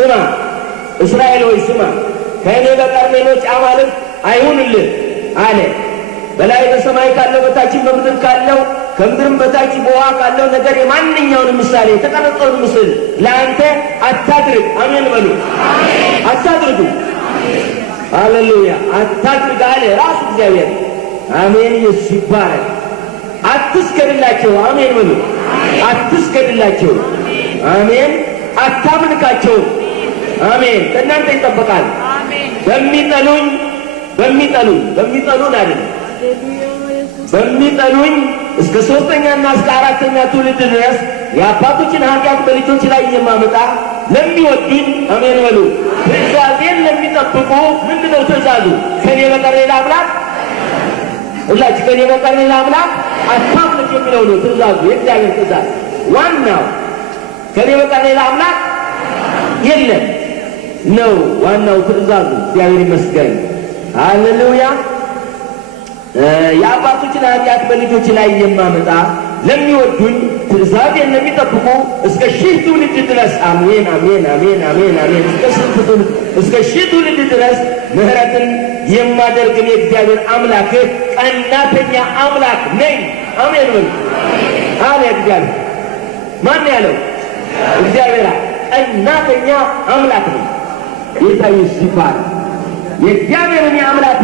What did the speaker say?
ስማ እስራኤል ሆይ ስማ፣ ከእኔ በቀር ሌሎች አማልክት አይሁንልህ አለ። በላይ በሰማይ ካለው በታችም በምድር ካለው ከምድርም በታች በውሃ ካለው ነገር የማንኛውን ምሳሌ የተቀረጸውን ምስል ለአንተ አታድርግ። አሜን በሉ። አታድርጉ። ሃሌሉያ። አታድርግ አለ ራሱ እግዚአብሔር። አሜን። ኢየሱስ ይባረክ። አትስገድላቸው። አሜን በሉ። አትስገድላቸው። አሜን። አታምልካቸው። አሜን። ከእናንተ ይጠበቃል። በሚጠሉን አይደለም በሚጠሉኝ እስከ 3ኛና እስከ 4ኛ ትውልድ ድረስ የአባቶችን ኃጢአት በልጆች ላይ የማመጣ ለሚወዱኝ፣ አሜን በሉ፣ ትእዛዜን ለሚጠብቁ። ምንድነው ትእዛዙ? ከኔ በቀር ሌላ አምላክ ሁላችሁ ከኔ በቀር ሌላ አምላክ አታምልክ የሚለው ነው ትእዛዙ። የእግዚአብሔር ትእዛዝ ዋናው ከኔ በቀር ሌላ አምላክ የለም ነው ዋናው ትእዛዙ። እግዚአብሔር ይመስገን። ሃሌሉያ። የአባቶችን ኃጢአት በልጆች ላይ የማመጣ ለሚወዱኝ ትእዛዜን ለሚጠብቁ እስከ 1000 ትውልድ ድረስ። አሜን አሜን አሜን አሜን አሜን። እስከ 1000 ትውልድ ድረስ ምሕረትን የማደርግ የእግዚአብሔር አምላክ ቀናተኛ አምላክ ነኝ። አሜን በሉ። አለ እግዚአብሔር። ማን ያለው? እግዚአብሔር። ቀናተኛ አምላክ ነኝ። ጌታ ይባረክ። የእግዚአብሔርን የአምላክ